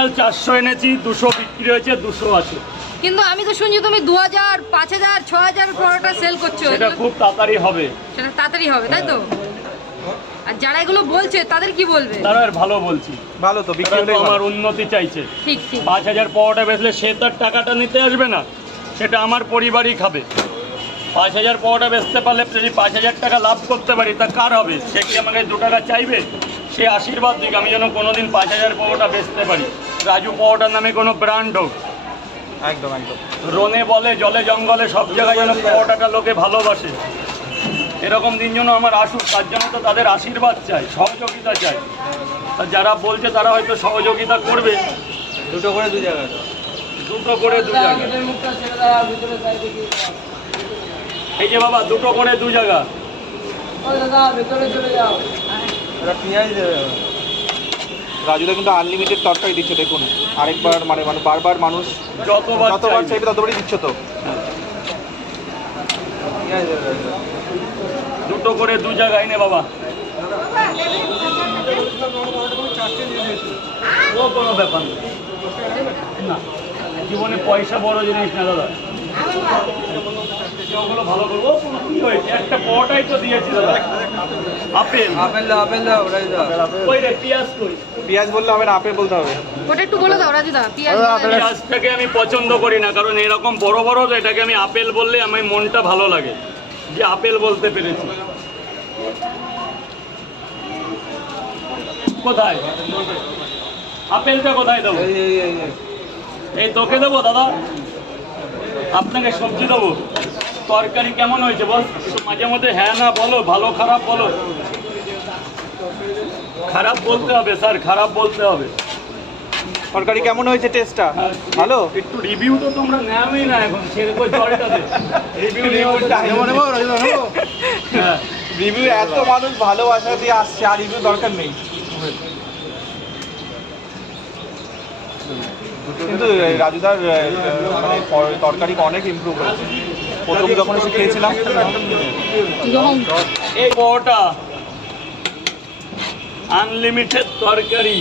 Total 400 এনেছি, 200 বিক্রি হয়েছে, 200 আছে। কিন্তু আমি তো শুনছি তুমি 2000, 5000, 6000 পরোটা সেল করছো। এটা খুব তাড়াতাড়ি হবে। সেটা তাড়াতাড়ি হবে, তাই তো? আর যারা এগুলো বলছে তাদের কি বলবে? তারা আর ভালো বলছি, ভালো তো বিক্রি হলে আমার উন্নতি চাইছে। ঠিক ঠিক। 5000 পরোটা বেচলে সে তার টাকাটা নিতে আসবে না, সেটা আমার পরিবারই খাবে। 5000 পরোটা বেচতে পারলে যদি 5000 টাকা লাভ করতে পারি, তা কার হবে? সে কি আমাকে 2 টাকা চাইবে? সে আশীর্বাদ দিক আমি যেন কোনোদিন 5000 পরোটা বেচতে পারি। রাজু পরোটার নামে কোনো ব্র্যান্ড হোক, একদম একদম। রনে বলে জলে জঙ্গলে সব জায়গায় যেন পরোটাটা লোকে ভালোবাসে, এরকম দিন যেন আমার আসুক। তার জন্য তো তাদের আশীর্বাদ চাই, সহযোগিতা চাই। তা যারা বলছে তারা হয়তো সহযোগিতা করবে। 2 করে 2 জায়গায়, 2 করে 2 জায়গা। এই যে বাবা 2 করে 2 জায়গা। পেঁয়াজ রাজুদা কিন্তু আনলিমিটেড তরকারি দিচ্ছে, দেখুন আরেকবার মানে বারবার মানুষ যতবার চাইবে ততবারই দিচ্ছ তো। 2 করে 2 জায়গায় নে বাবা। ও কোনো ব্যাপার না, জীবনে পয়সা বড় জিনিস না দাদা। ওগুলো ভালো করবো, কি হয়েছে? একটা পরোটাই তো দিয়েছি দাদা। আপেল কই রে? পেঁয়াজ কই? পেঁয়াজ বললে হবে না, আপেল বলতে হবে। ওটা একটু বলে দাও রাজুদা। পেঁয়াজটাকে আমি পছন্দ করি না, কারণ এরকম বড় বড় তো এটাকে আমি আপেল বললে আমার মনটা ভালো লাগে যে আপেল বলতে পেরেছি। কোথায় আপেলটা? কোথায় দেবো? এই তোকে দেবো দাদা? আপনাকে সবজি দেবো? তরকারি কেমন হয়েছে বল? একটু মাঝে মধ্যে হ্যাঁ না বলো, ভালো খারাপ বলো। খারাপ বলতে হবে স্যার, খারাপ বলতে হবে। তরকারি কেমন হয়েছে? টেস্টটা ভালো? একটু রিভিউ তো তোমরা নেওই না এখন, সেরকম জলটা দে। রিভিউ হ্যাঁ, রিভিউ এত মানুষ ভালোবাসা দিয়ে আসছে, আর রিভিউ দরকার নেই। কিন্তু রাজুদার মানে তরকারি অনেক ইমপ্রুভ হয়েছে। প্রথম যখন এসে খেয়েছিলাম এই পরোটা আনলিমিটেড তরকারি।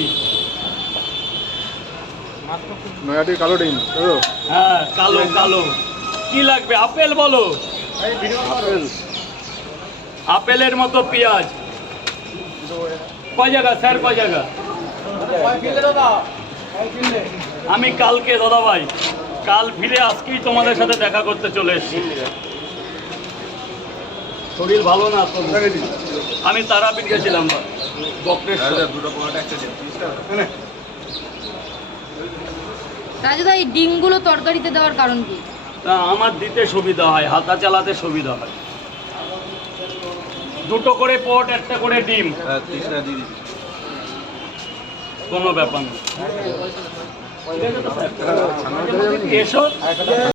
নয়াটি কালো ডিম, হ্যাঁ কালো কালো। কি লাগবে? আপেল বলো। আপেল, আপেলের মতো পেঁয়াজ। কয় জায়গা স্যার, কয় জায়গা? আমি কালকে দাদা ভাই, কাল ফিরে আজকেই তোমাদের সাথে দেখা করতে চলে এসেছি। শরীর ভালো না তো, আমি তারাপীঠ গেছিলাম বক্রেশ্বর। রাজুদা এই ডিমগুলো তরকারিতে দেওয়ার কারণ কি? তা আমার দিতে সুবিধা হয়, হাতা চালাতে সুবিধা হয়। 2 করে পট, 1টা করে ডিম, কোনো ব্যাপার না। এসো।